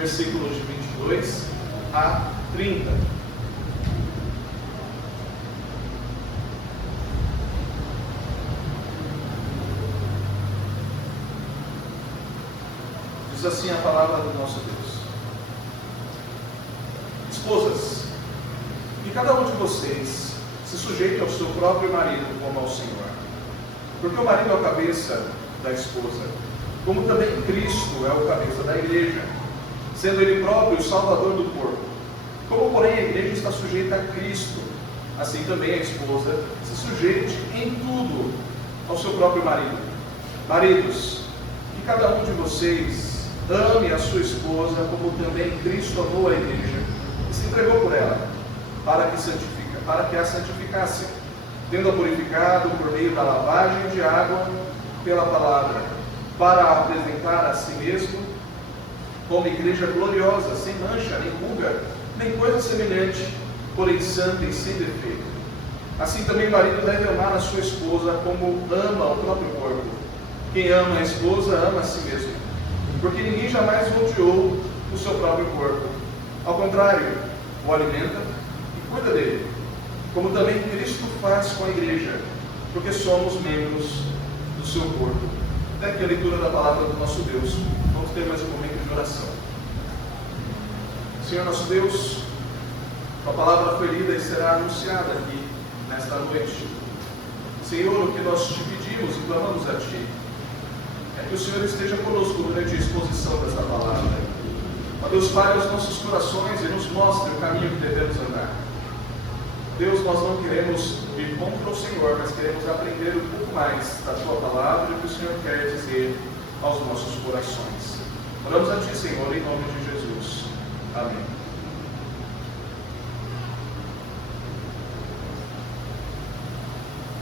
versículos de 22 a 30. Diz assim a palavra do nosso Deus: Esposas, que cada um de vocês se sujeite ao seu próprio marido como ao Senhor. Porque o marido é o cabeça da esposa, como também Cristo é o cabeça da igreja, sendo ele próprio o salvador do corpo. Como, porém, a igreja está sujeita a Cristo, assim também a esposa se sujeite em tudo ao seu próprio marido. Maridos, que cada um de vocês ame a sua esposa, como também Cristo amou a igreja e se entregou por ela, para que a santificasse, tendo-a purificado por meio da lavagem de água pela palavra, para a apresentar a si mesmo como igreja gloriosa, sem mancha, nem ruga, nem coisa semelhante, porém santa e sem defeito. Assim também o marido deve amar a sua esposa como ama o próprio corpo. Quem ama a esposa ama a si mesmo, porque ninguém jamais odiou o seu próprio corpo. Ao contrário, o alimenta e cuida dele, como também Cristo faz com a igreja, porque somos membros do seu corpo. Até aqui a leitura da palavra do nosso Deus. Vamos ter mais um momento de oração. Senhor nosso Deus, a palavra foi lida e será anunciada aqui nesta noite. Senhor, o que nós te pedimos e clamamos a Ti é que o Senhor esteja conosco durante a exposição desta palavra. Ó Deus, fale os nossos corações e nos mostre o caminho que devemos andar. Deus, nós não queremos ir contra o Senhor, mas queremos aprender um pouco mais da Tua palavra e o que o Senhor quer dizer aos nossos corações. Oramos a Ti, Senhor, em nome de Jesus. Amém.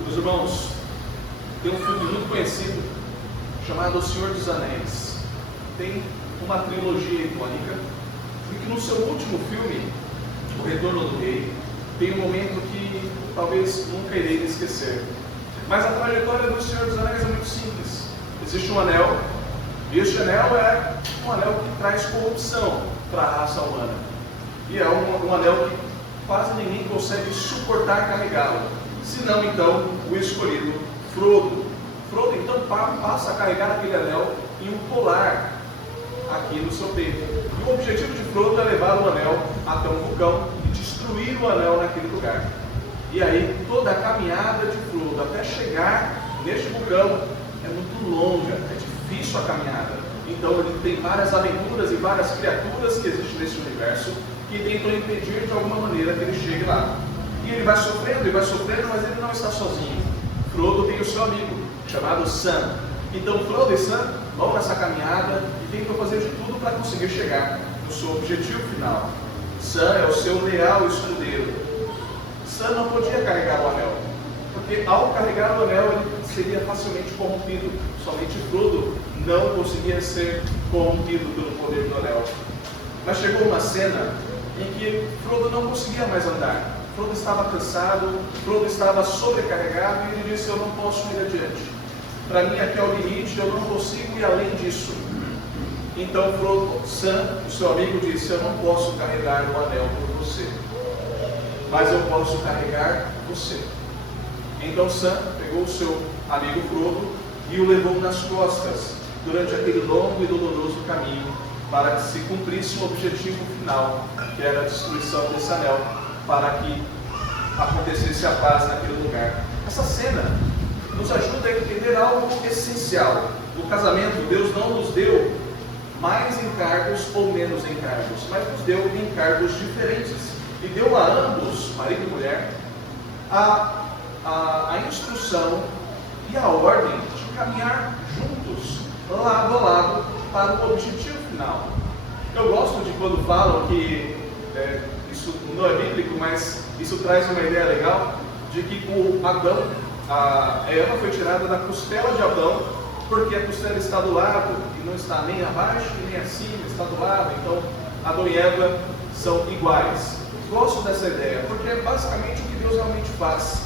Meus irmãos, tem um filme muito conhecido chamado O Senhor dos Anéis. Tem uma trilogia icônica, e que no seu último filme, O Retorno do Rei, tem um momento que talvez nunca irei esquecer. Mas a trajetória do Senhor dos Anéis é muito simples. Existe um anel, e este anel é um anel que traz corrupção para a raça humana. E é um anel que quase ninguém consegue suportar carregá-lo. Senão, então, o escolhido, Frodo. Frodo, então, passa a carregar aquele anel em um colar aqui no seu peito. E o objetivo de Frodo é levar o anel até um vulcão e destruir o anel naquele lugar. E aí, toda a caminhada de Frodo até chegar neste vulcão é muito longa, é difícil a caminhada. Então, ele tem várias aventuras e várias criaturas que existem nesse universo que tentam impedir de alguma maneira que ele chegue lá. E ele vai sofrendo, mas ele não está sozinho. Frodo tem o seu amigo, chamado Sam. Então Frodo e Sam vão nessa caminhada e tentam fazer de tudo para conseguir chegar no seu objetivo final. Sam é o seu leal escudeiro. Sam não podia carregar o anel, porque ao carregar o anel ele seria facilmente corrompido. Somente Frodo não conseguia ser corrompido pelo poder do anel. Mas chegou uma cena em que Frodo não conseguia mais andar. Frodo estava cansado, Frodo estava sobrecarregado e ele disse: eu não posso ir adiante. Para mim aqui é o limite, eu não consigo ir além disso. Então Sam, o seu amigo, disse: eu não posso carregar o anel por você, mas eu posso carregar você. Então Sam pegou o seu amigo Frodo e o levou nas costas durante aquele longo e doloroso caminho para que se cumprisse o objetivo final, que era a destruição desse anel, para que acontecesse a paz naquele lugar. Essa cena nos ajuda a entender algo essencial. No casamento, Deus não nos deu mais encargos ou menos encargos, mas nos deu encargos diferentes. E deu a ambos, marido e mulher, a instrução e a ordem de caminhar juntos, lado a lado, para o objetivo final. Eu gosto de quando falam que isso não é bíblico, mas isso traz uma ideia legal de que o Adão, a Eva foi tirada da costela de Adão, porque a costela está do lado e não está nem abaixo nem acima, está do lado. Então Adão e Eva são iguais. Gosto dessa ideia, porque é basicamente o que Deus realmente faz,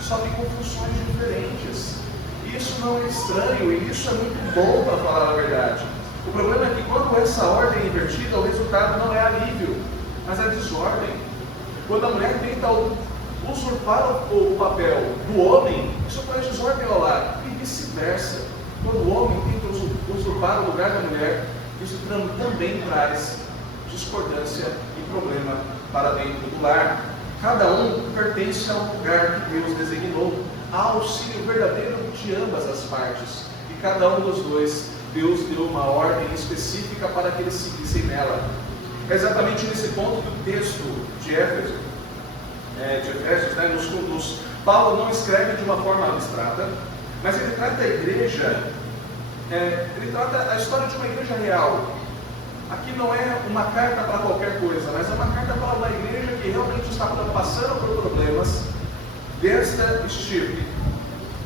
só que com funções diferentes. Isso não é estranho e isso é muito bom, para falar a verdade, O problema é que quando essa ordem é invertida, o resultado não é alívio, mas é desordem. Quando a mulher tenta usurpar o papel do homem, isso traz desordem ao lar, e vice-versa. Quando o homem tenta usurpar o lugar da mulher, isso também traz discordância e problema para dentro do lar. Cada um pertence a um lugar que Deus designou. Há auxílio verdadeiro de ambas as partes. E cada um dos dois, Deus deu uma ordem específica para que eles seguissem nela. É exatamente nesse ponto que o texto de Efésios, nos conduz. Paulo não escreve de uma forma abstrata, mas ele trata a igreja, ele trata a história de uma igreja real. Aqui não é uma carta para qualquer coisa, mas é uma carta para uma igreja que realmente está passando por problemas desta estirpe.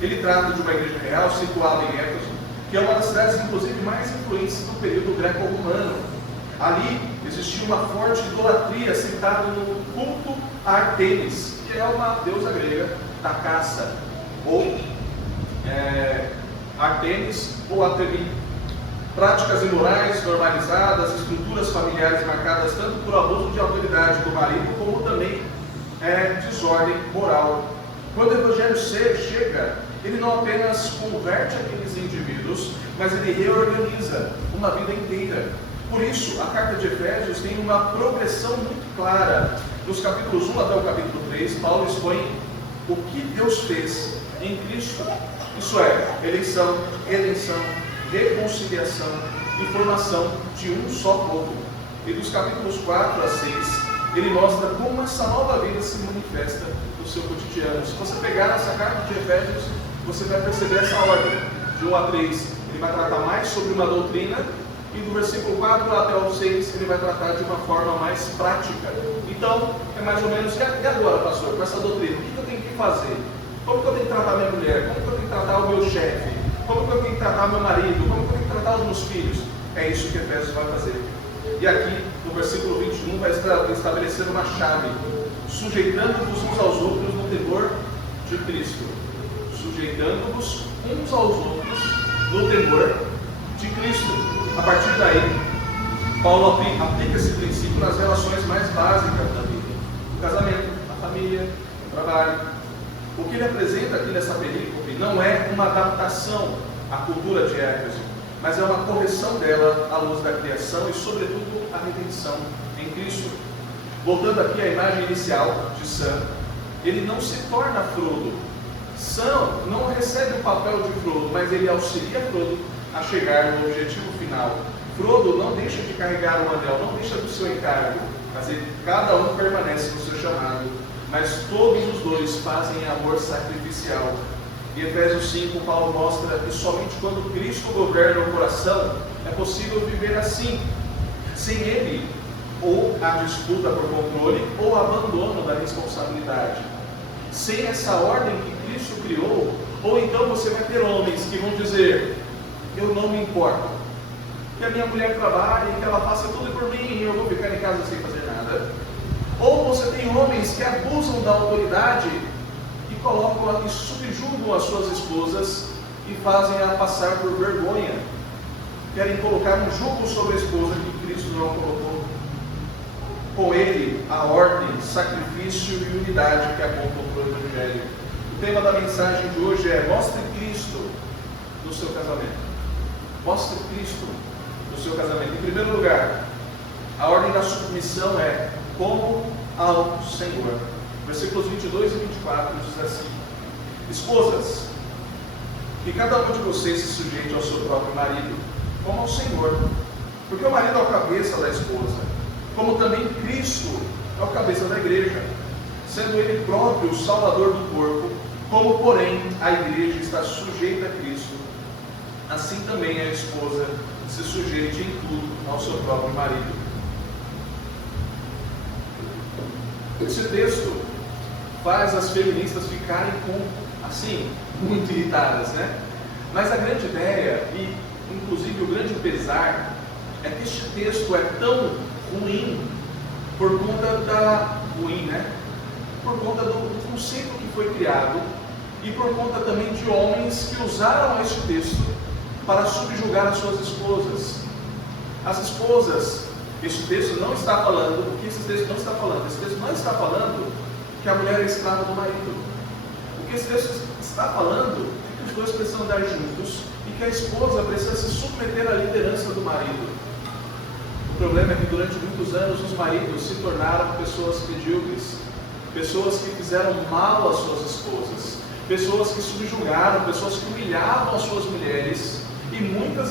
Ele trata de uma igreja real situada em Éfeso, que é uma das cidades, inclusive, mais influentes do período greco-romano. Ali existia uma forte idolatria sentada no culto a Artemis, que é uma deusa grega da caça, ou Artemis ou Artemis. Práticas imorais normalizadas, estruturas familiares marcadas tanto por abuso de autoridade do marido, como também desordem moral. Quando o Evangelho chega, ele não apenas converte aqueles indivíduos, mas ele reorganiza uma vida inteira. Por isso, a carta de Efésios tem uma progressão muito clara. Nos capítulos 1 até o capítulo 3, Paulo expõe o que Deus fez em Cristo. Isso é, eleição, redenção, reconciliação e formação de um só povo. E dos capítulos 4 a 6, ele mostra como essa nova vida se manifesta no seu cotidiano. Se você pegar essa carta de Efésios, você vai perceber essa ordem. De 1 a 3, ele vai tratar mais sobre uma doutrina, e do versículo 4 até o 6, ele vai tratar de uma forma mais prática. Então, é mais ou menos, e agora, pastor, com essa doutrina, o que eu tenho que fazer? Como que eu tenho que tratar minha mulher? Como que eu tenho que tratar o meu chefe? Como que eu tenho que tratar meu marido? Como que eu tenho que tratar os meus filhos? É isso que Efésios vai fazer. E aqui, no versículo 21, vai estabelecer uma chave: sujeitando-vos uns aos outros no temor de Cristo. Sujeitando-vos uns aos outros no temor de Cristo. A partir daí, Paulo aplica esse princípio nas relações mais básicas da vida: o casamento, a família, o trabalho. O que ele apresenta aqui nessa perícope não é uma adaptação à cultura de Éfeso, mas é uma correção dela à luz da criação e, sobretudo, a redenção em Cristo. Voltando aqui à imagem inicial de Sam, ele não se torna Frodo. Sam não recebe o papel de Frodo, mas ele auxilia Frodo a chegar no objetivo final. Frodo não deixa de carregar o anel, não deixa do seu encargo, mas cada um permanece no seu chamado. Mas todos os dois fazem amor sacrificial. Em Efésios 5, Paulo mostra que somente quando Cristo governa o coração é possível viver assim. Sem Ele, ou a disputa por controle, ou abandono da responsabilidade. Sem essa ordem que Cristo criou, ou então você vai ter homens que vão dizer: eu não me importo, que a minha mulher trabalhe, que ela faça tudo por mim e eu vou ficar em casa sem fazer nada. Ou você tem homens que abusam da autoridade e colocam e subjugam as suas esposas e fazem-a passar por vergonha. Querem colocar um jugo sobre a esposa que Cristo não colocou. Com ele, a ordem, sacrifício e unidade que apontam para o Evangelho. O tema da mensagem de hoje é: mostre Cristo no seu casamento. Mostre Cristo no seu casamento. Em primeiro lugar, a ordem da submissão é como ao Senhor. Versículos 22 e 24 diz assim: esposas, que cada um de vocês se sujeite ao seu próprio marido, como ao Senhor, porque o marido é o cabeça da esposa, como também Cristo é o cabeça da igreja, sendo ele próprio o salvador do corpo. Como, porém, a igreja está sujeita a Cristo, assim também a esposa se sujeite em tudo ao seu próprio marido. Esse texto faz as feministas ficarem muito irritadas, né? Mas a grande ideia, e inclusive o grande pesar, é que este texto é tão ruim por conta por conta do conceito que foi criado e por conta também de homens que usaram este texto para subjugar as suas esposas. As esposas, esse texto não está falando, o que esse texto não está falando? Esse texto não está falando que a mulher é escrava do marido. O que esse texto está falando é que os dois precisam andar juntos e que a esposa precisa se submeter à liderança do marido. O problema é que durante muitos anos os maridos se tornaram pessoas medíocres, pessoas que fizeram mal às suas esposas, pessoas que subjugaram, pessoas que humilhavam as suas mulheres, e muitas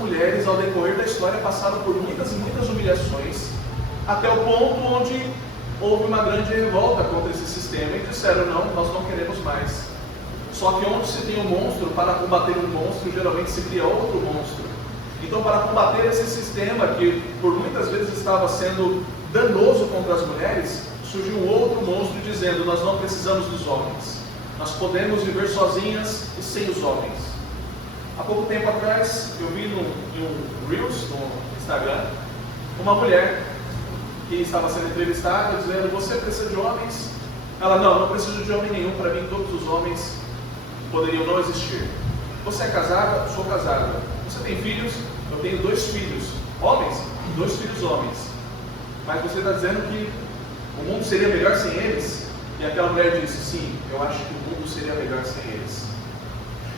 mulheres ao decorrer da história passaram por muitas e muitas humilhações, até o ponto onde houve uma grande revolta contra esse sistema e disseram: não, nós não queremos mais. Só que onde se tem um monstro, para combater um monstro, geralmente se cria outro monstro. Então, para combater esse sistema que por muitas vezes estava sendo danoso contra as mulheres, surgiu um outro monstro dizendo: nós não precisamos dos homens, nós podemos viver sozinhas e sem os homens. Há pouco tempo atrás, eu vi em um Reels no Instagram, uma mulher que estava sendo entrevistada, dizendo: você precisa de homens? Ela: não preciso de homem nenhum, para mim todos os homens poderiam não existir. Você é casada? Sou casada. Você tem filhos? Eu tenho 2 filhos. Homens? 2 filhos homens. Mas você está dizendo que o mundo seria melhor sem eles? E aquela mulher disse: sim, eu acho que o mundo seria melhor sem eles.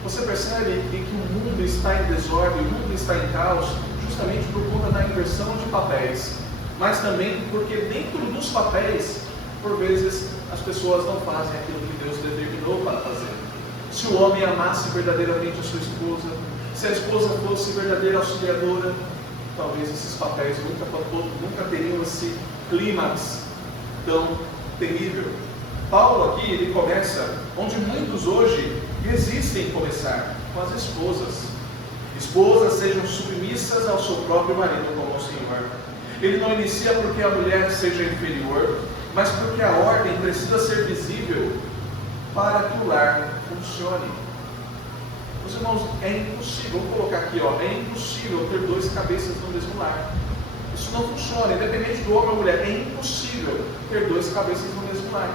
Você percebe que o mundo está em desordem, o mundo está em caos, justamente por conta da inversão de papéis, mas também porque dentro dos papéis, por vezes, as pessoas não fazem aquilo que Deus determinou para fazer. Se o homem amasse verdadeiramente a sua esposa, se a esposa fosse verdadeira auxiliadora, talvez esses papéis nunca teriam esse clímax tão terrível. Paulo aqui, ele começa onde muitos hoje resistem em começar, com as esposas. Esposas sejam submissas ao seu próprio marido como ao Senhor. Ele não inicia porque a mulher seja inferior, mas porque a ordem precisa ser visível para que o lar funcione. Meus irmãos, é impossível, vou colocar aqui, é impossível ter 2 cabeças no mesmo lar. Isso não funciona, independente do homem ou mulher, é impossível ter 2 cabeças no mesmo lar.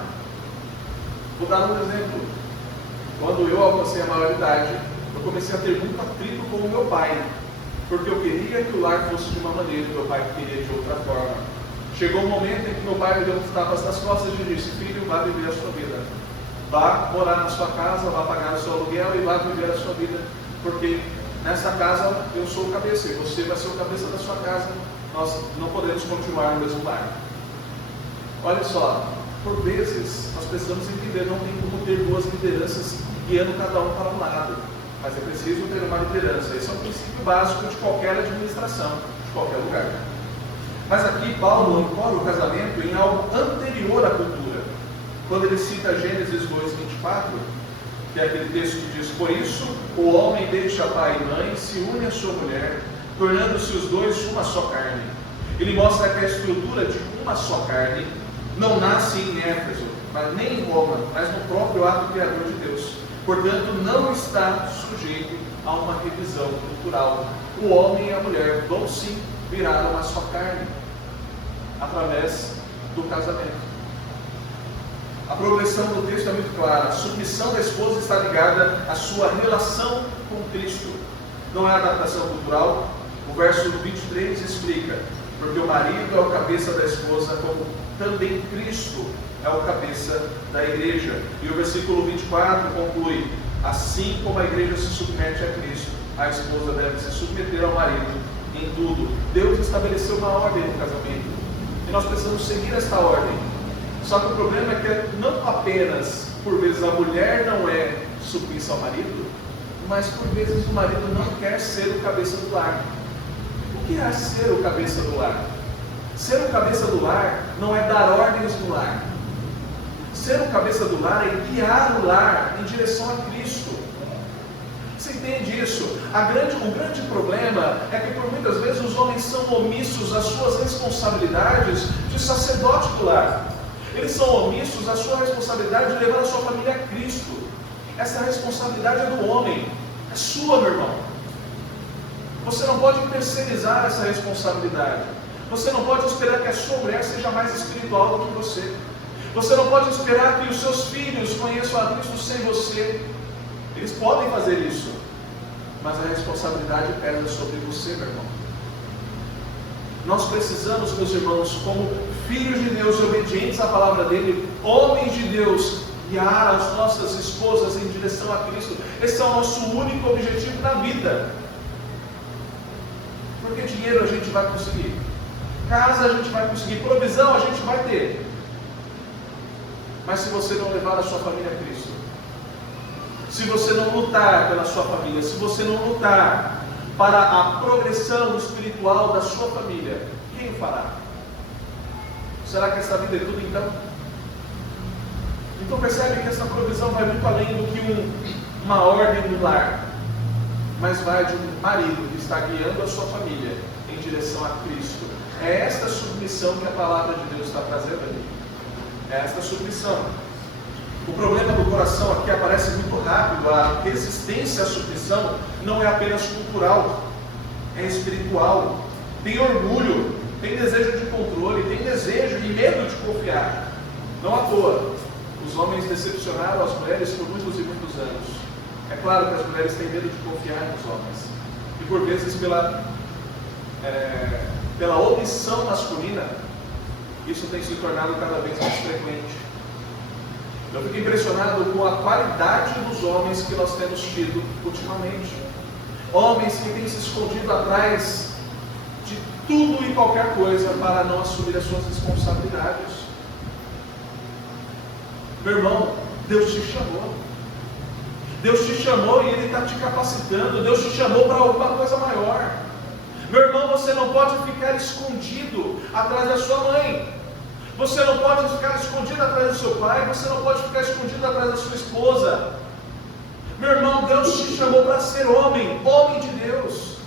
Vou dar um exemplo. Quando eu alcancei a maioridade, eu comecei a ter muito atrito com o meu pai, porque eu queria que o lar fosse de uma maneira, e meu pai queria de outra forma. Chegou um momento em que meu pai me deu uns tapas nas costas e disse: filho, vá viver a sua vida. Vá morar na sua casa, vá pagar o seu aluguel e vá viver a sua vida, porque nessa casa eu sou o cabeça, e você vai ser o cabeça da sua casa. Nós não podemos continuar no mesmo lar. Olha só, por vezes nós precisamos entender, não tem como ter 2 lideranças guiando cada um para um lado, mas é preciso ter uma liderança. Esse é o princípio básico de qualquer administração, de qualquer lugar. Mas aqui Paulo ancora o casamento em algo anterior à cultura. Quando ele cita Gênesis 2:24, que é aquele texto que diz: por isso o homem deixa pai e mãe, se une à sua mulher, tornando-se os dois uma só carne. Ele mostra que a estrutura de uma só carne não nasce em Éfeso, nem em Roma, mas no próprio ato criador de Deus. Portanto, não está sujeito a uma revisão cultural. O homem e a mulher vão sim virar uma só carne, através do casamento. A progressão do texto é muito clara. A submissão da esposa está ligada à sua relação com Cristo. Não é adaptação cultural. O verso 23 explica: porque o marido é o cabeça da esposa, como também Cristo é o cabeça da igreja. E o versículo 24 conclui: assim como a igreja se submete a Cristo, a esposa deve se submeter ao marido em tudo. Deus estabeleceu uma ordem no casamento, e nós precisamos seguir esta ordem. Só que o problema é que não apenas, por vezes, a mulher não é submissa ao marido, mas por vezes o marido não quer ser o cabeça do lar. O que é ser o cabeça do lar? Ser o cabeça do lar não é dar ordens no lar. Ser o cabeça do lar é guiar o lar em direção a Cristo. Você entende isso? O grande problema é que por muitas vezes os homens são omissos às suas responsabilidades de sacerdote do lar. Eles são omissos à sua responsabilidade de levar a sua família a Cristo. Essa responsabilidade é do homem, é sua, meu irmão. Você não pode terceirizar essa responsabilidade. Você não pode esperar que a sua mulher seja mais espiritual do que você. Você não pode esperar que os seus filhos conheçam a Cristo sem você. Eles podem fazer isso, mas a responsabilidade pesa sobre você, meu irmão. Nós precisamos, meus irmãos, como filhos de Deus, obedientes à palavra dele, homens de Deus, guiar as nossas esposas em direção a Cristo. Esse é o nosso único objetivo na vida. Porque dinheiro a gente vai conseguir, casa a gente vai conseguir, provisão a gente vai ter. Mas se você não levar a sua família a Cristo, se você não lutar pela sua família, se você não lutar para a progressão espiritual da sua família, quem fará? Será que essa vida é tudo então? Então percebe que essa provisão vai muito além do que uma ordem no lar, mas vai de um marido que está guiando a sua família em direção a Cristo. É esta submissão que a palavra de Deus está trazendo ali. É esta submissão. O problema do coração aqui aparece muito rápido. A resistência à submissão não é apenas cultural, é espiritual. Tem orgulho, tem desejo de controle, tem desejo e medo de confiar. Não à toa, os homens decepcionaram as mulheres por muitos e muitos anos. É claro que as mulheres têm medo de confiar nos homens. E por vezes pela omissão masculina, isso tem se tornado cada vez mais frequente. Eu fico impressionado com a qualidade dos homens que nós temos tido ultimamente. Homens que têm se escondido atrás de tudo e qualquer coisa para não assumir as suas responsabilidades. Meu irmão, Deus te chamou. Deus te chamou e Ele está te capacitando. Deus te chamou para alguma coisa maior. Meu irmão, você não pode ficar escondido atrás da sua mãe. Você não pode ficar escondido atrás do seu pai. Você não pode ficar escondido atrás da sua esposa. Meu irmão, Deus te chamou para ser homem, homem de Deus,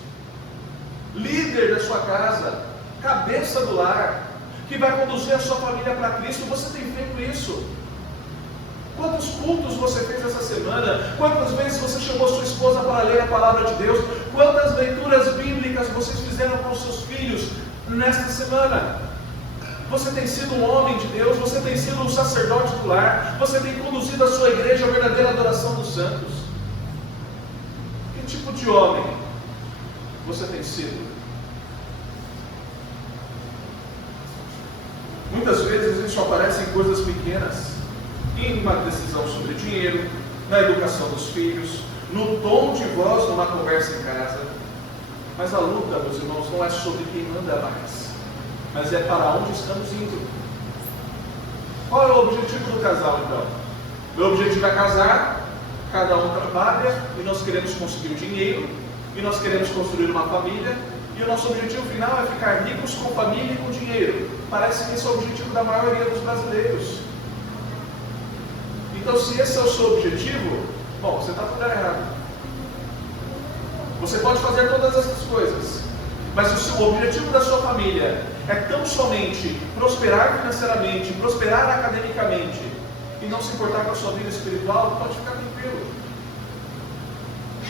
líder da sua casa, cabeça do lar, que vai conduzir a sua família para Cristo. Você tem feito isso? Quantos cultos você fez essa semana? Quantas vezes você chamou sua esposa para ler a palavra de Deus? Quantas leituras bíblicas vocês fizeram com seus filhos nesta semana? Você tem sido um homem de Deus, você tem sido um sacerdote do lar, você tem conduzido a sua igreja à verdadeira adoração dos santos. Que tipo de homem você tem sido? Muitas vezes isso aparece em coisas pequenas, em uma decisão sobre dinheiro, na educação dos filhos, no tom de voz numa conversa em casa. Mas a luta, meus irmãos, não é sobre quem manda mais, mas é para onde estamos indo. Qual é o objetivo do casal então? O objetivo é casar, cada um trabalha, e nós queremos conseguir o dinheiro, e nós queremos construir uma família, e o nosso objetivo final é ficar ricos com família e com dinheiro. Parece que esse é o objetivo da maioria dos brasileiros. Então, se esse é o seu objetivo, bom, você está no lugar errado. Você pode fazer todas essas coisas, mas o objetivo da sua família é tão somente prosperar financeiramente, prosperar academicamente, e não se importar com a sua vida espiritual, pode ficar tranquilo.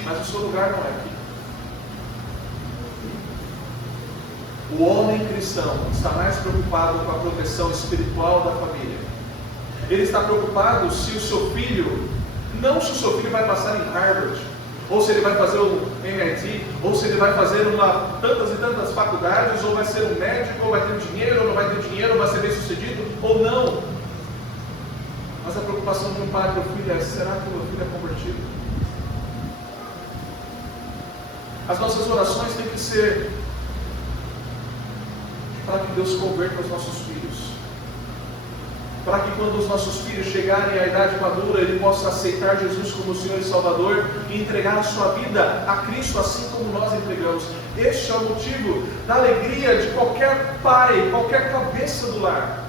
Mas o seu lugar não é aqui. O homem cristão está mais preocupado com a proteção espiritual da família. Ele está preocupado se o seu filho, não se o seu filho vai passar em Harvard, ou se ele vai fazer o MIT, ou se ele vai fazer tantas e tantas faculdades, ou vai ser um médico, ou vai ter dinheiro, ou não vai ter dinheiro, ou vai ser bem sucedido, ou não. Mas a preocupação de um pai para o filho é: será que o meu filho é convertido? As nossas orações têm que ser para que Deus converta os nossos filhos, para que quando os nossos filhos chegarem à idade madura, ele possa aceitar Jesus como Senhor e Salvador e entregar a sua vida a Cristo, assim como nós entregamos. Este é o motivo da alegria de qualquer pai, qualquer cabeça do lar.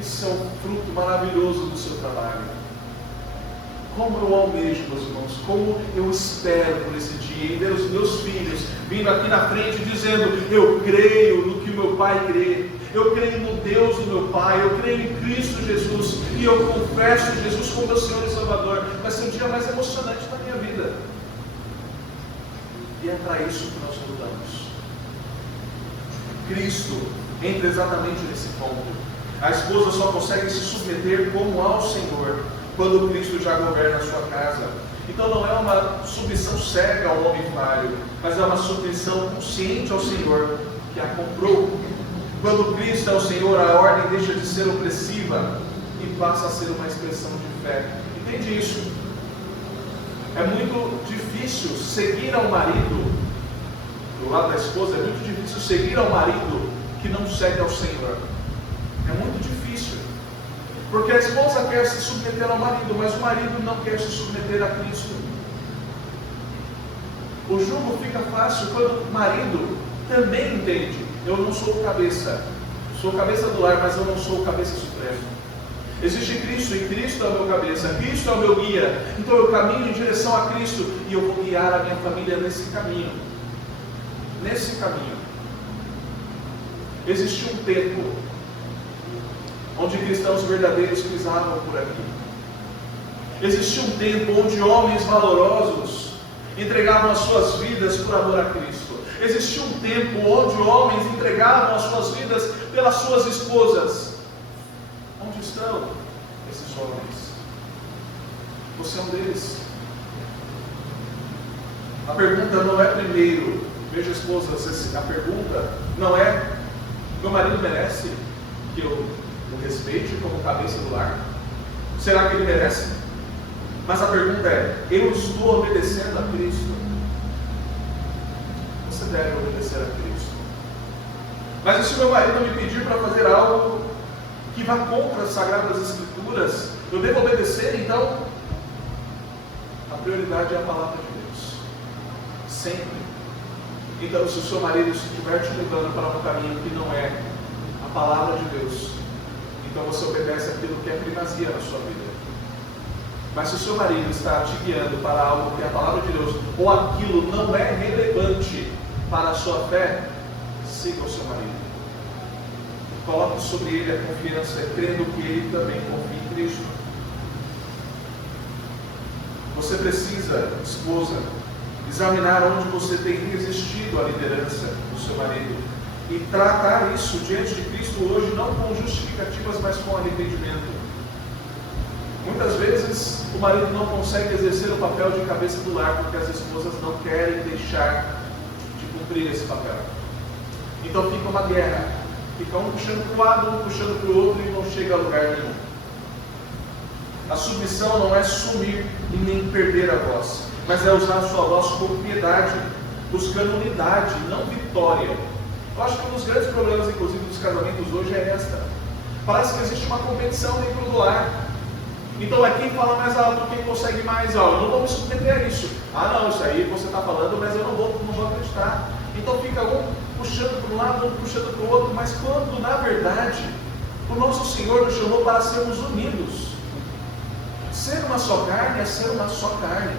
Isso é um fruto maravilhoso do seu trabalho. Como eu almejo, meus irmãos, como eu espero por esse dia, em ver os meus filhos vindo aqui na frente dizendo: eu creio no que o meu pai crê, eu creio no Deus do meu pai, eu creio em Cristo Jesus, e eu confesso Jesus como meu Senhor e Salvador. Vai ser o dia mais emocionante da minha vida, e é para isso que nós lutamos. Cristo entra exatamente nesse ponto. A esposa só consegue se submeter como ao Senhor quando Cristo já governa a sua casa. Então não é uma submissão cega ao homem falho, mas é uma submissão consciente ao Senhor, que a comprou. Quando Cristo é o Senhor, a ordem deixa de ser opressiva e passa a ser uma expressão de fé. Entende isso? É muito difícil seguir ao marido, do lado da esposa, é muito difícil seguir ao marido que não segue ao Senhor. É muito difícil. Porque a esposa quer se submeter ao marido, mas o marido não quer se submeter a Cristo. O jugo fica fácil quando o marido também entende: eu não sou o cabeça, sou cabeça do lar, mas eu não sou o cabeça supremo. Existe Cristo e Cristo é o meu cabeça, Cristo é o meu guia, então eu caminho em direção a Cristo e eu vou guiar a minha família nesse caminho. Nesse caminho. Existiu um tempo onde cristãos verdadeiros pisavam por aqui. Existiu um tempo onde homens valorosos entregavam as suas vidas por amor a Cristo. Existiu um tempo onde homens entregavam as suas vidas pelas suas esposas. Onde estão esses homens? Você é um deles. A pergunta não é primeiro, veja esposas, a pergunta não é: meu marido merece que eu o respeite como cabeça do lar? Será que ele merece? Mas a pergunta é: eu estou obedecendo a Cristo? Você deve obedecer a Cristo. Mas e se meu marido me pedir para fazer algo que vá contra as Sagradas Escrituras, eu devo obedecer? Então, a prioridade é a palavra de Deus. Sempre. Então, se o seu marido estiver te levando para um caminho que não é a palavra de Deus, então você obedece aquilo que é primazia na sua vida. Mas se o seu marido está te guiando para algo que é a palavra de Deus, ou aquilo não é relevante para a sua fé, siga o seu marido. Coloque sobre ele a confiança, crendo que ele também confia em Cristo. Você precisa, esposa, examinar onde você tem resistido à liderança do seu marido e tratar isso diante de Cristo hoje, não com justificativas, mas com arrependimento. Muitas vezes o marido não consegue exercer o papel de cabeça do lar porque as esposas não querem deixar de cumprir esse papel. Então fica uma guerra, fica um puxando para um lado, um puxando para o outro e não chega a lugar nenhum. A submissão não é sumir e nem perder a voz, mas é usar a sua voz com piedade, buscando unidade, não vitória. Eu acho que um dos grandes problemas, inclusive, dos casamentos hoje é esta. Parece que existe uma competição dentro do lar. Então é quem fala mais alto, quem consegue mais. Eu não vou me submeter a isso. Não, isso aí você está falando, mas eu não vou acreditar. Então fica um puxando para um lado, outro puxando para o outro. Mas quando, na verdade, o nosso Senhor nos chamou para sermos unidos. Ser uma só carne é ser uma só carne.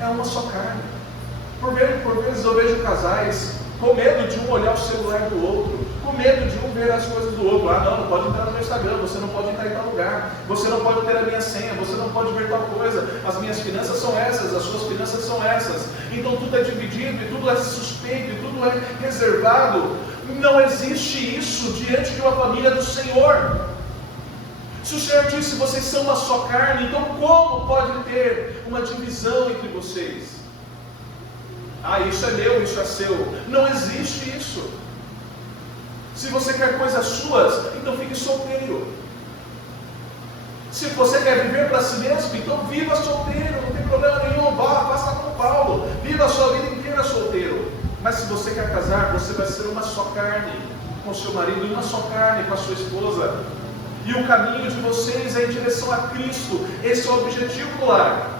É uma só carne. Por vezes eu vejo casais com medo de um olhar o celular do outro, com medo de um ver as coisas do outro. Não pode entrar no meu Instagram, você não pode entrar em tal lugar, você não pode ter a minha senha, você não pode ver tal coisa, as minhas finanças são essas, as suas finanças são essas. Então tudo é dividido, e tudo é suspeito, e tudo é reservado. Não existe isso diante de uma família do Senhor. Se o Senhor disse, vocês são uma só carne, então como pode ter uma divisão entre vocês? Isso é meu, isso é seu. Não existe isso. Se você quer coisas suas, então fique solteiro. Se você quer viver para si mesmo, então viva solteiro, não tem problema nenhum. Faça como Paulo, viva a sua vida inteira solteiro. Mas se você quer casar, você vai ser uma só carne com seu marido e uma só carne com a sua esposa. E o caminho de vocês é em direção a Cristo. Esse é o objetivo do lar.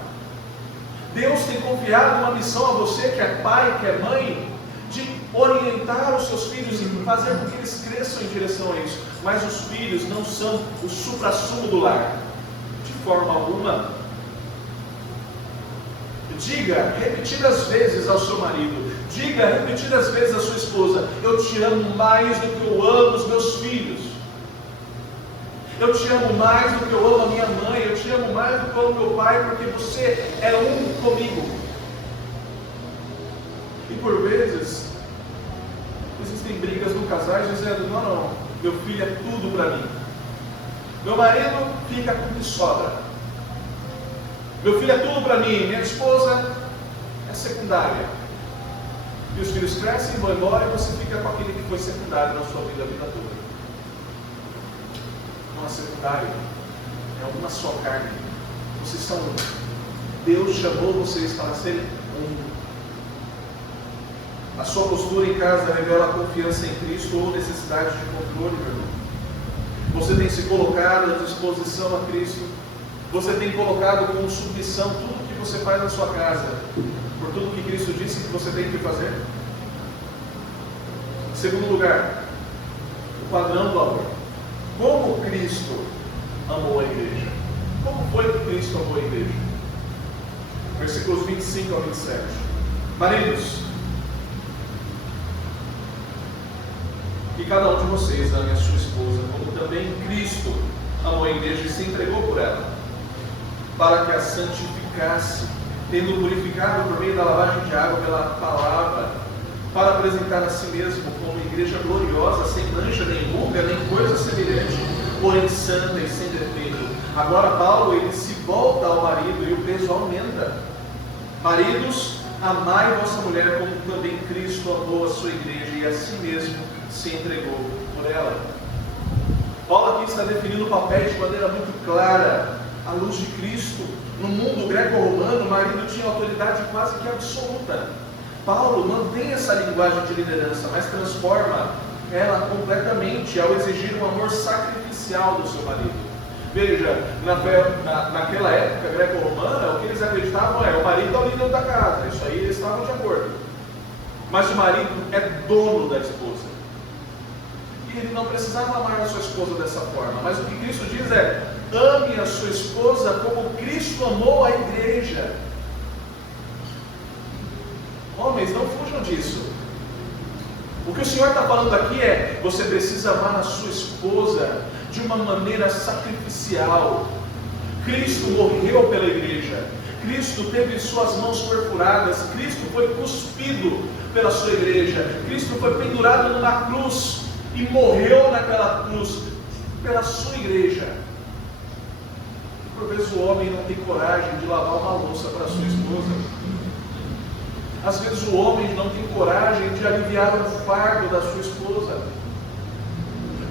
Deus tem confiado uma missão a você, que é pai, que é mãe, de orientar os seus filhos e fazer com que eles cresçam em direção a isso. Mas os filhos não são o supra-sumo do lar, de forma alguma. Diga repetidas vezes ao seu marido, diga repetidas vezes à sua esposa: eu te amo mais do que eu amo os meus filhos. Eu te amo mais do que eu amo a minha mãe, eu te amo mais do que eu amo meu pai, porque você é um comigo. E por vezes, existem brigas no casal dizendo: não, meu filho é tudo para mim. Meu marido fica com o que sobra. Meu filho é tudo para mim, minha esposa é secundária. E os filhos crescem, vão embora e você fica com aquele que foi secundário na sua vida a vida toda. Não é secundário, é uma só carne. Vocês são um. Deus chamou vocês para serem um. A sua postura em casa revela a confiança em Cristo ou necessidade de controle, meu irmão. Você tem se colocado à disposição a Cristo. Você tem colocado com submissão tudo o que você faz na sua casa, por tudo que Cristo disse que você tem que fazer. Em segundo lugar, o padrão do amor. Como Cristo amou a igreja? Como foi que Cristo amou a igreja? Versículos 25 ao 27. Maridos, que cada um de vocês ame a sua esposa, como também Cristo amou a igreja e se entregou por ela, para que a santificasse, tendo purificado por meio da lavagem de água pela palavra, para apresentar a si mesmo como igreja gloriosa, sem mancha, nem ruga, nem coisa semelhante, porém santa e sem defeito. Agora Paulo, ele se volta ao marido e o peso aumenta. Maridos, amai vossa mulher como também Cristo amou a sua igreja e a si mesmo se entregou por ela. Paulo aqui está definindo o papel de maneira muito clara, à luz de Cristo. No mundo greco-romano, o marido tinha autoridade quase que absoluta. Paulo mantém essa linguagem de liderança, mas transforma ela completamente ao exigir um amor sacrificial do seu marido. Veja, naquela época greco-romana, o que eles acreditavam o marido é o líder da casa. Isso aí eles estavam de acordo. Mas o marido é dono da esposa. E ele não precisava amar a sua esposa dessa forma. Mas o que Cristo diz é: ame a sua esposa como Cristo amou a igreja. Homens, não fujam disso. O que o Senhor está falando aqui é: você precisa amar a sua esposa de uma maneira sacrificial. Cristo morreu pela igreja. Cristo teve suas mãos perfuradas. Cristo foi cuspido pela sua igreja. Cristo foi pendurado numa cruz e morreu naquela cruz pela sua igreja. E por vezes o homem não tem coragem de lavar uma louça para a sua esposa. Às vezes o homem não tem coragem de aliviar o fardo da sua esposa.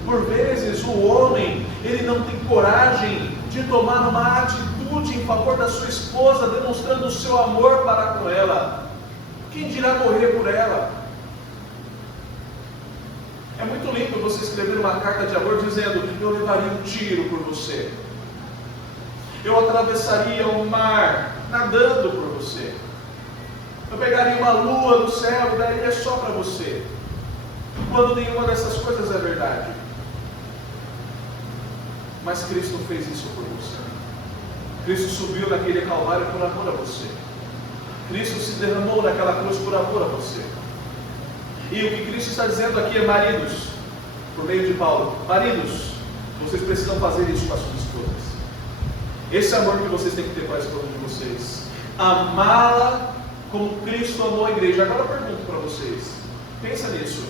Por vezes o homem, ele não tem coragem de tomar uma atitude em favor da sua esposa, demonstrando o seu amor para com ela. Quem dirá morrer por ela? É muito lindo você escrever uma carta de amor dizendo: eu levaria um tiro por você, eu atravessaria o mar nadando por você, eu pegaria uma lua do céu e daria só para você, quando nenhuma dessas coisas é verdade. Mas Cristo fez isso por você. Cristo subiu naquele calvário por amor a você. Cristo se derramou naquela cruz por amor a você. E o que Cristo está dizendo aqui é: maridos, por meio de Paulo, maridos, vocês precisam fazer isso com as suas esposas. Esse amor que vocês têm que ter para a esposa de vocês, amá-la como Cristo amou a igreja. Agora eu pergunto para vocês, pensa nisso: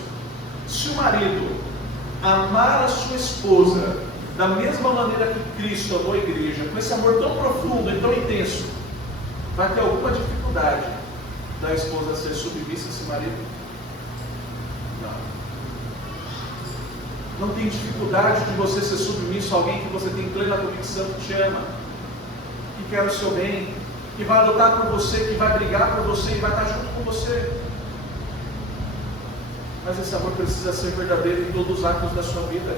se o marido amar a sua esposa da mesma maneira que Cristo amou a igreja, com esse amor tão profundo e tão intenso, vai ter alguma dificuldade da esposa ser submissa a esse marido? Não tem dificuldade de você ser submisso a alguém que você tem plena convicção que te ama, que quer o seu bem, que vai lutar por você, que vai brigar por você e vai estar junto com você. Mas esse amor precisa ser verdadeiro em todos os atos da sua vida.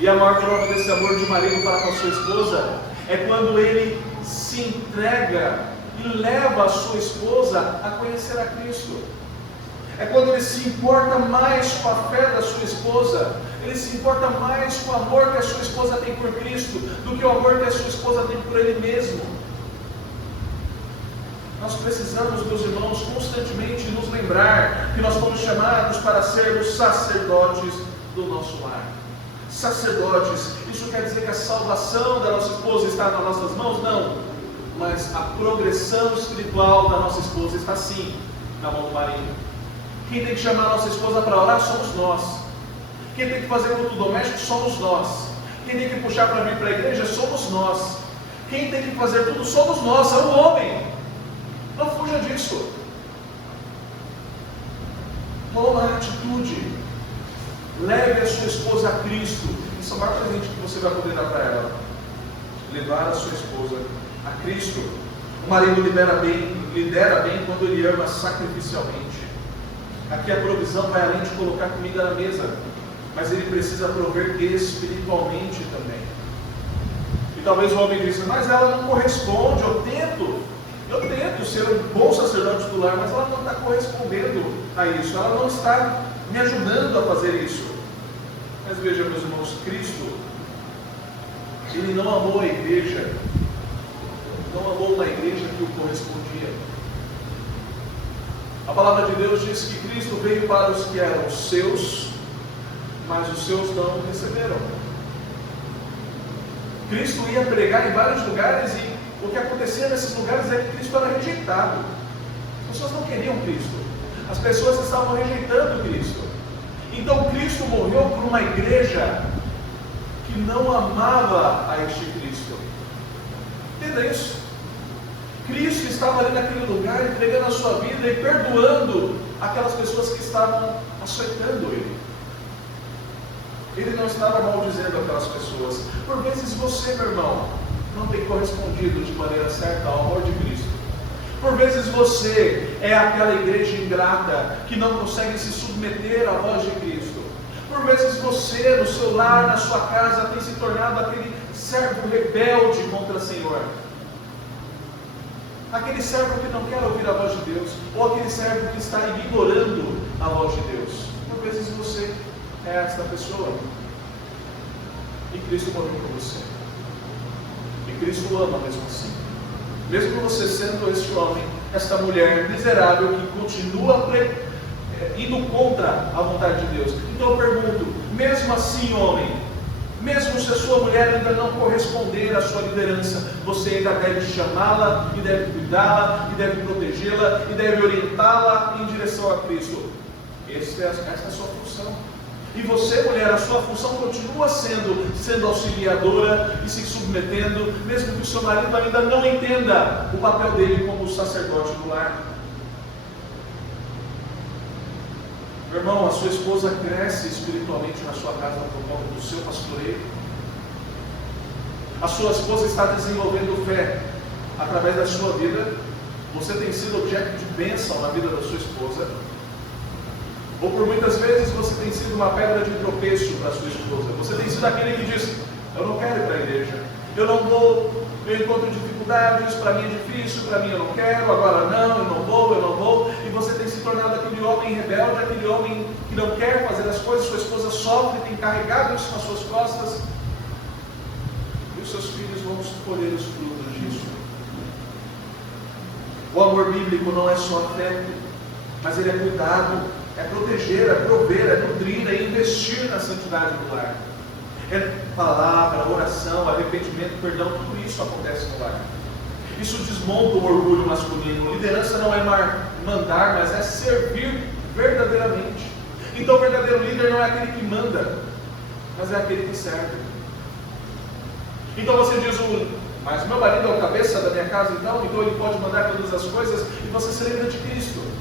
E a maior prova desse amor de marido para com a sua esposa é quando ele se entrega e leva a sua esposa a conhecer a Cristo. É quando ele se importa mais com a fé da sua esposa, ele se importa mais com o amor que a sua esposa tem por Cristo, do que o amor que a sua esposa tem por ele mesmo. Nós precisamos, meus irmãos, constantemente nos lembrar que nós fomos chamados para sermos sacerdotes do nosso lar. Sacerdotes, isso quer dizer que a salvação da nossa esposa está nas nossas mãos? Não, mas a progressão espiritual da nossa esposa está sim na mão do marido. Quem tem que chamar a nossa esposa para orar somos nós. Quem tem que fazer culto doméstico somos nós. Quem tem que puxar para vir para a igreja somos nós. Quem tem que fazer tudo somos nós, é o homem. Não fuja disso. Toma a atitude. Leve a sua esposa a Cristo. Esse é o maior presente que você vai poder dar para ela. Levar a sua esposa a Cristo. O marido lidera bem quando ele ama sacrificialmente. Aqui a provisão vai além de colocar comida na mesa, mas ele precisa prover espiritualmente também. E talvez o homem diga, mas ela não corresponde, eu tento ser um bom sacerdote do lar, mas ela não está correspondendo a isso, ela não está me ajudando a fazer isso. Mas veja, meus irmãos, Cristo, Ele não amou a igreja, não amou uma igreja que o correspondia. A palavra de Deus diz que Cristo veio para os que eram seus, mas os seus não o receberam. Cristo ia pregar em vários lugares e o que acontecia nesses lugares é que Cristo era rejeitado. As pessoas não queriam Cristo. As pessoas estavam rejeitando Cristo. Então Cristo morreu por uma igreja que não amava a este Cristo. Entenda isso. Cristo estava ali naquele lugar entregando a sua vida e perdoando aquelas pessoas que estavam açoitando Ele. Ele não estava maldizendo aquelas pessoas. Por vezes você, meu irmão, não tem correspondido de maneira certa ao amor de Cristo. Por vezes você é aquela igreja ingrata que não consegue se submeter à voz de Cristo. Por vezes você, no seu lar, na sua casa, tem se tornado aquele servo rebelde contra o Senhor. Aquele servo que não quer ouvir a voz de Deus, ou aquele servo que está ignorando a voz de Deus. Por vezes você é esta pessoa. E Cristo morreu por você. E Cristo o ama mesmo assim. Mesmo você sendo este homem, esta mulher miserável que continua indo contra a vontade de Deus. Então eu pergunto, mesmo assim, homem, mesmo se a sua mulher ainda não corresponder à sua liderança, você ainda deve chamá-la, e deve cuidá-la, e deve protegê-la, e deve orientá-la em direção a Cristo. Esta é a sua função. E você, mulher, a sua função continua sendo auxiliadora e se submetendo, mesmo que o seu marido ainda não entenda o papel dele como sacerdote do lar. Meu irmão, a sua esposa cresce espiritualmente na sua casa por conta do seu pastoreio. A sua esposa está desenvolvendo fé através da sua vida. Você tem sido objeto de bênção na vida da sua esposa. Ou por muitas vezes você tem sido uma pedra de tropeço para a sua esposa. Você tem sido aquele que diz, eu não quero ir para a igreja, eu não vou, eu encontro dificuldades, para mim é difícil, para mim eu não quero, agora não, eu não vou. E você tem se tornado aquele homem rebelde, aquele homem que não quer fazer as coisas, sua esposa sofre, tem carregado isso nas suas costas. E os seus filhos vão colher os frutos disso. O amor bíblico não é só afeto, mas ele é cuidado, é proteger, é prover, é nutrir, é investir na santidade do lar. É palavra, oração, arrependimento, perdão, tudo isso acontece no lar. Isso desmonta o orgulho masculino. Liderança não é mandar, mas é servir verdadeiramente. Então o verdadeiro líder não é aquele que manda, mas é aquele que serve. Então você diz, mas meu marido é o cabeça da minha casa, então ele pode mandar todas as coisas, e você se lembra de Cristo.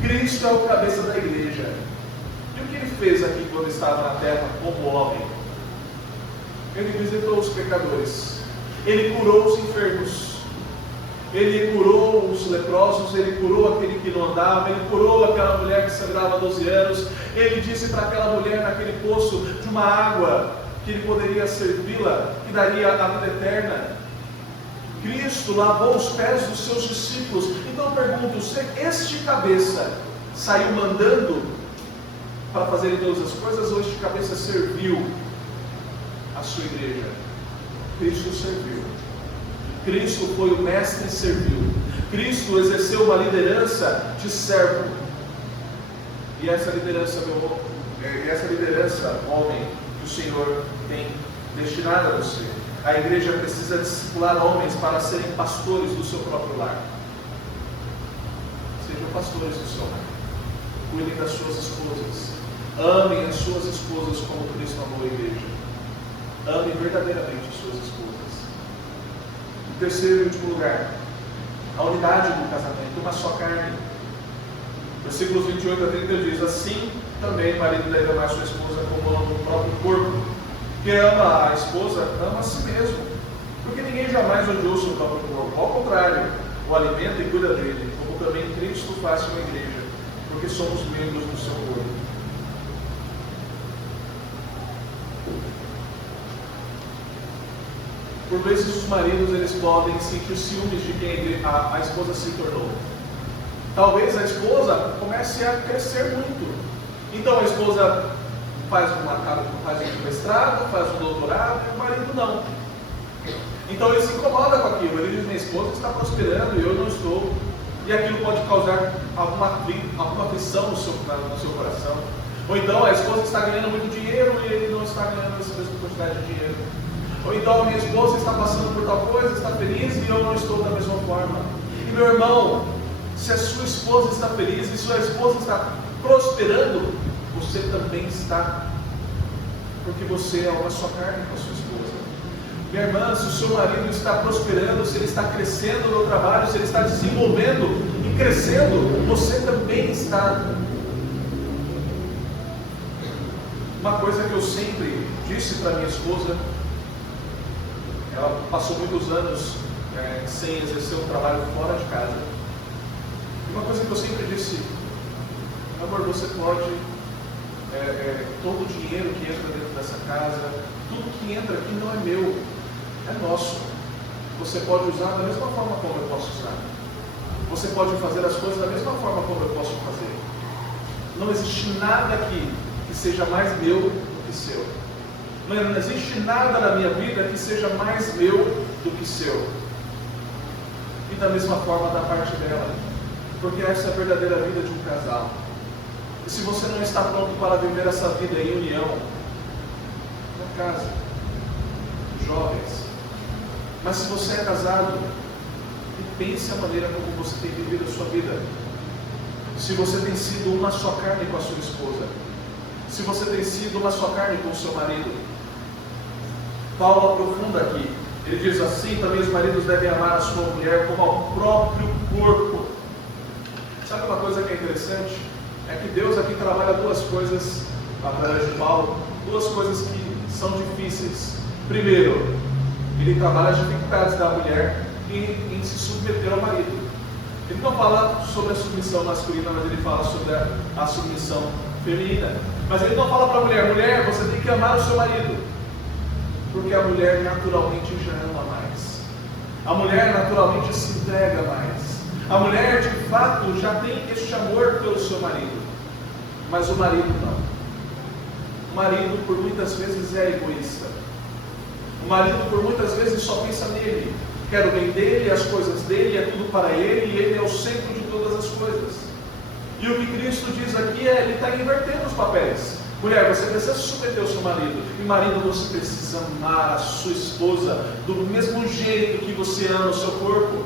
Cristo é o cabeça da igreja. E o que ele fez aqui quando estava na terra como homem? Ele visitou os pecadores. Ele curou os enfermos. Ele curou os leprosos. Ele curou aquele que não andava. Ele curou aquela mulher que sangrava 12 anos. Ele disse para aquela mulher naquele poço de uma água que ele poderia servi-la, que daria a vida eterna. Cristo lavou os pés dos seus discípulos. Então eu pergunto, se este cabeça saiu mandando para fazer todas as coisas, ou este cabeça serviu a sua igreja? Cristo serviu. Cristo foi o mestre e serviu. Cristo exerceu uma liderança de servo. E essa liderança, homem, que o Senhor tem destinado a você. A igreja precisa discipular homens para serem pastores do seu próprio lar. Sejam pastores do seu lar. Cuidem das suas esposas. Amem as suas esposas como Cristo amou a igreja. Amem verdadeiramente as suas esposas. Em terceiro e último lugar, a unidade do casamento, uma só carne. Versículos 28 a 30 diz: assim também o marido deve amar sua esposa como ama o próprio corpo. Quem ama a esposa, ama a si mesmo. Porque ninguém jamais odiou seu próprio corpo. Ao contrário, o alimenta e cuida dele, como também Cristo faz com a igreja, porque somos membros do seu corpo. Por vezes os maridos eles podem sentir ciúmes de quem a esposa se tornou. Talvez a esposa comece a crescer muito. Então a esposa faz um mestrado, faz um doutorado, e o marido não. Então ele se incomoda com aquilo. Ele diz: minha esposa está prosperando e eu não estou. E aquilo pode causar alguma aflição no seu coração. Ou então a esposa está ganhando muito dinheiro e ele não está ganhando essa mesma quantidade de dinheiro. Ou então a minha esposa está passando por tal coisa, está feliz e eu não estou da mesma forma. E meu irmão, se a sua esposa está feliz e sua esposa está prosperando, você também está, porque você é uma só carne com a sua esposa. Minha irmã, se o seu marido está prosperando, se ele está crescendo no trabalho, se ele está desenvolvendo e crescendo, você também está. Uma coisa que eu sempre disse para minha esposa, ela passou muitos anos sem exercer um trabalho fora de casa. E uma coisa que eu sempre disse: amor, você pode, todo o dinheiro que entra dentro dessa casa, tudo que entra aqui não é meu, é nosso. Você pode usar da mesma forma como eu posso usar. Você pode fazer as coisas da mesma forma como eu posso fazer. Não existe nada aqui que seja mais meu do que seu. Não existe nada na minha vida que seja mais meu do que seu. E da mesma forma da parte dela. Porque essa é a verdadeira vida de um casal. E se você não está pronto para viver essa vida em união, na casa, jovens. Mas se você é casado, pense a maneira como você tem vivido a sua vida. Se você tem sido uma só carne com a sua esposa, se você tem sido uma só carne com o seu marido. Paulo aprofunda aqui. Ele diz assim: também os maridos devem amar a sua mulher como ao próprio corpo. Sabe uma coisa que é interessante? É que Deus aqui trabalha duas coisas, através de Paulo, duas coisas que são difíceis. Primeiro, ele trabalha as dificuldades da mulher em se submeter ao marido. Ele não fala sobre a submissão masculina, mas ele fala sobre a submissão feminina. Mas ele não fala para a mulher: mulher, você tem que amar o seu marido. Porque a mulher naturalmente já ama mais. A mulher naturalmente se entrega mais. A mulher de fato já tem este amor pelo seu marido. Mas o marido não. O marido por muitas vezes é egoísta. O marido por muitas vezes só pensa nele. Quer o bem dele, as coisas dele, é tudo para ele, e ele é o centro de todas as coisas. E o que Cristo diz aqui é: ele está invertendo os papéis. Mulher, você precisa submeter ao seu marido. E marido, você precisa amar a sua esposa do mesmo jeito que você ama o seu corpo.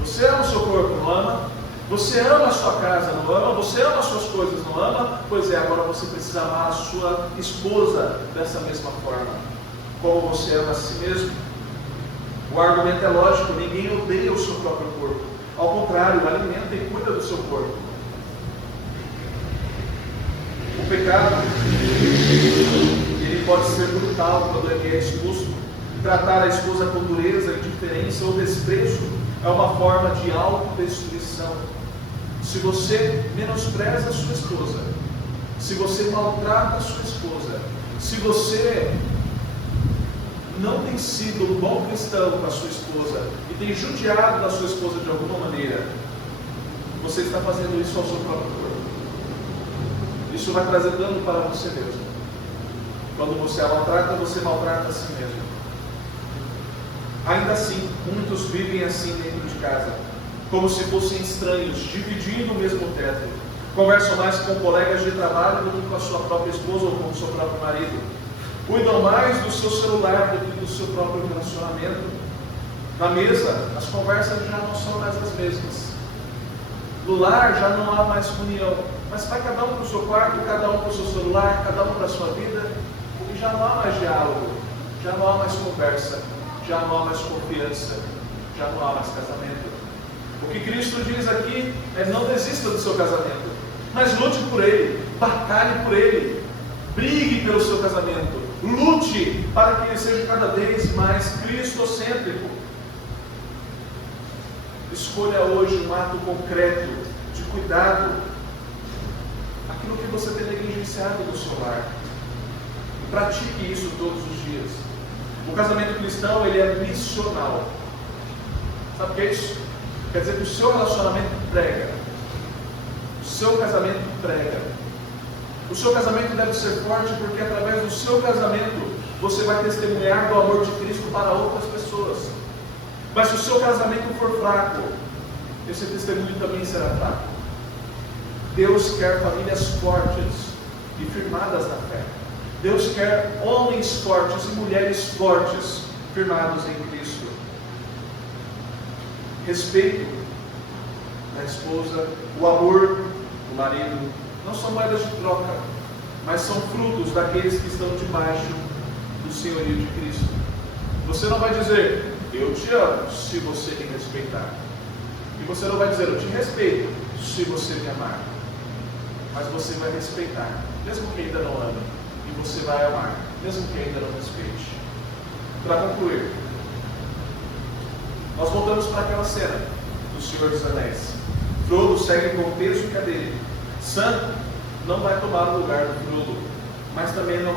Você ama o seu corpo, não ama? Você ama a sua casa, não ama? Você ama as suas coisas, não ama? Pois é, agora você precisa amar a sua esposa dessa mesma forma, como você ama a si mesmo. O argumento é lógico: ninguém odeia o seu próprio corpo. Ao contrário, alimenta e cuida do seu corpo. O pecado, ele pode ser brutal quando ele é exposto. Tratar a esposa com dureza, indiferença ou desprezo é uma forma de autodestruição. Se você menospreza a sua esposa, se você maltrata a sua esposa, se você não tem sido um bom cristão com a sua esposa e tem judiado da sua esposa de alguma maneira, você está fazendo isso ao seu próprio corpo. Isso vai trazer dano para você mesmo. Quando você a maltrata, você maltrata a si mesmo. Ainda assim, muitos vivem assim dentro de casa, como se fossem estranhos, dividindo o mesmo teto. Conversam mais com colegas de trabalho do que com a sua própria esposa ou com o seu próprio marido. Cuidam mais do seu celular do que do seu próprio relacionamento. Na mesa, as conversas já não são mais as mesmas. No lar já não há mais comunhão, mas vai cada um para o seu quarto, cada um para o seu celular, cada um para a sua vida, e já não há mais diálogo, já não há mais conversa, já não há mais confiança, já não há mais casamento. O que Cristo diz aqui é: não desista do seu casamento, mas lute por ele, batalhe por ele, brigue pelo seu casamento, lute para que ele seja cada vez mais cristocêntrico. Escolha hoje um ato concreto de cuidado, aquilo que você tem negligenciado no seu lar. Pratique isso todos os dias. O casamento cristão, ele é missional. Sabe o que é isso? Quer dizer que o seu relacionamento prega, o seu casamento prega. O seu casamento deve ser forte, porque através do seu casamento você vai testemunhar do amor de Cristo para outras pessoas. Mas se o seu casamento for fraco, esse testemunho também será fraco. Deus quer famílias fortes e firmadas na fé. Deus quer homens fortes e mulheres fortes, firmados em Cristo. Respeito da esposa, o amor do marido, não são moedas de troca, mas são frutos daqueles que estão debaixo do senhorio de Cristo. Você não vai dizer: eu te amo, se você me respeitar. E você não vai dizer: eu te respeito, se você me amar. Mas você vai respeitar, mesmo que ainda não ame. E você vai amar, mesmo que ainda não respeite. Para concluir, nós voltamos para aquela cena do Senhor dos Anéis. Frodo segue com o peso que é dele. Sam não vai tomar o lugar do Frodo, mas também não vai